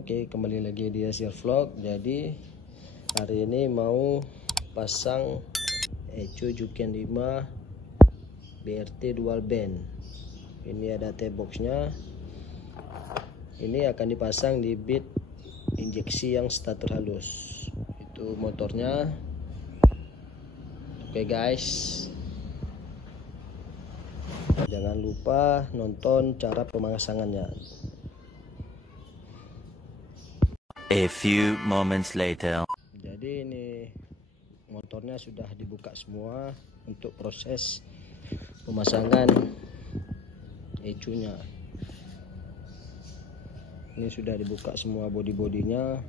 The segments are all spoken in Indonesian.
Oke, kembali lagi di hasil vlog. Jadi hari ini mau pasang ECO Juken 5 BRT dual band. Ini ada T-box nya. Ini akan dipasang di bit injeksi yang starter halus. Itu motornya. Oke guys, jangan lupa nonton cara pemasangannya. A few moments later. Jadi ini motornya sudah dibuka semua untuk proses pemasangan ECO-nya. Ini sudah dibuka semua bodi-bodinya.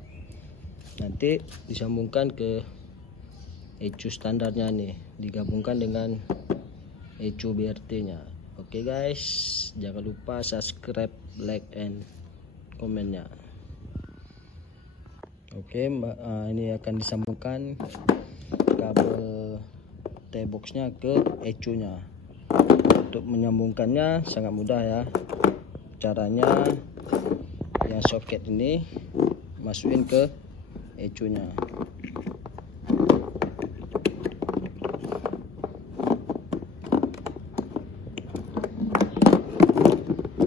Nanti disambungkan ke ECO standarnya nih, digabungkan dengan ECO BRT-nya. Oke guys, jangan lupa subscribe, like, and komennya. Oke, ini akan disambungkan kabel T-box-nya ke ECO-nya. Untuk menyambungkannya sangat mudah ya. Caranya yang socket ini masukin ke ECO-nya.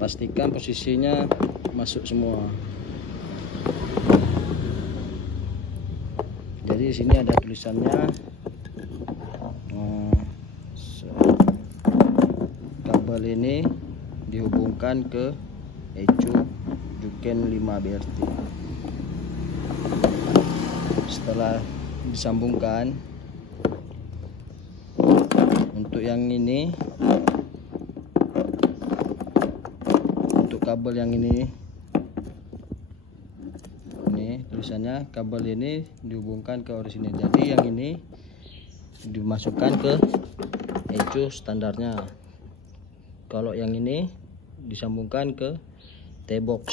Pastikan posisinya masuk semua. Jadi di sini ada tulisannya, kabel ini dihubungkan ke ECO Juken 5 BRT. Setelah disambungkan, untuk yang ini, untuk kabel yang ini tulisannya kabel ini dihubungkan ke orisinil. Jadi yang ini dimasukkan ke ECO standarnya. Kalau yang ini disambungkan ke T-box.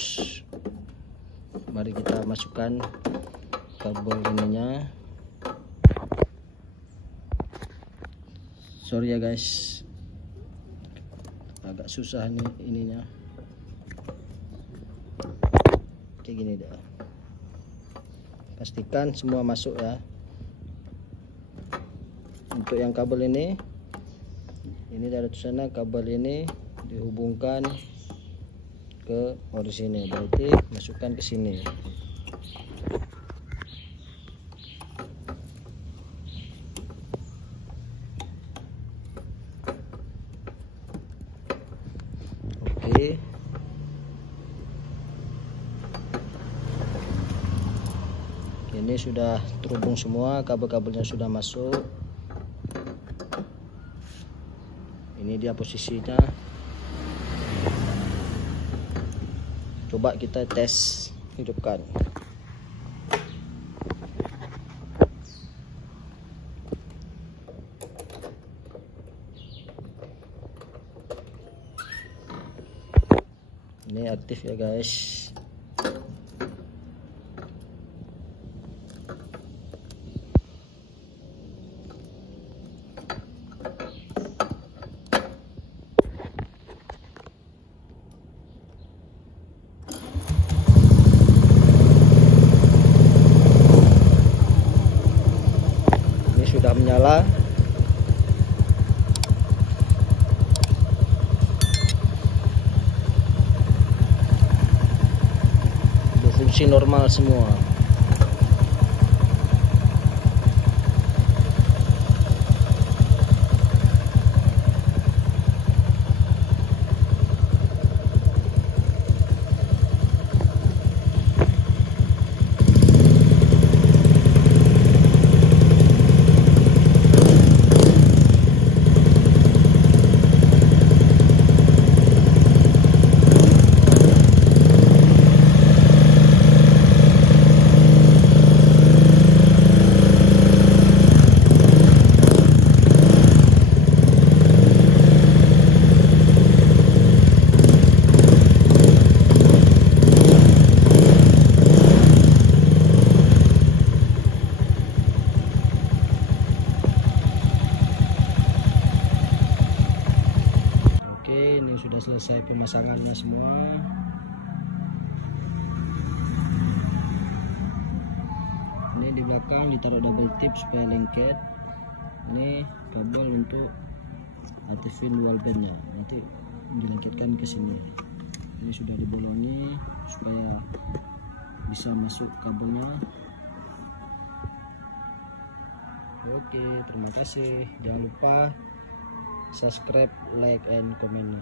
Mari kita masukkan kabel ininya. Sorry ya guys, agak susah nih ininya. Kayak gini dah. Pastikan semua masuk ya. Untuk yang kabel ini dari sana kabel ini dihubungkan ke orisinil, berarti masukkan ke sini. Oke. Ini sudah terhubung semua, kabel-kabelnya sudah masuk. Ini dia posisinya. Coba kita tes, hidupkan. Ini aktif ya guys. Sudah menyala. Berfungsi normal semua. Ini sudah selesai pemasangannya semua. Ini di belakang ditaruh double tip supaya lengket. Ini kabel untuk aktifin dual bandnya, nanti dilengketkan ke sini. Ini sudah dibolongi supaya bisa masuk kabelnya. Oke, terima kasih. Jangan lupa subscribe, like, and comment.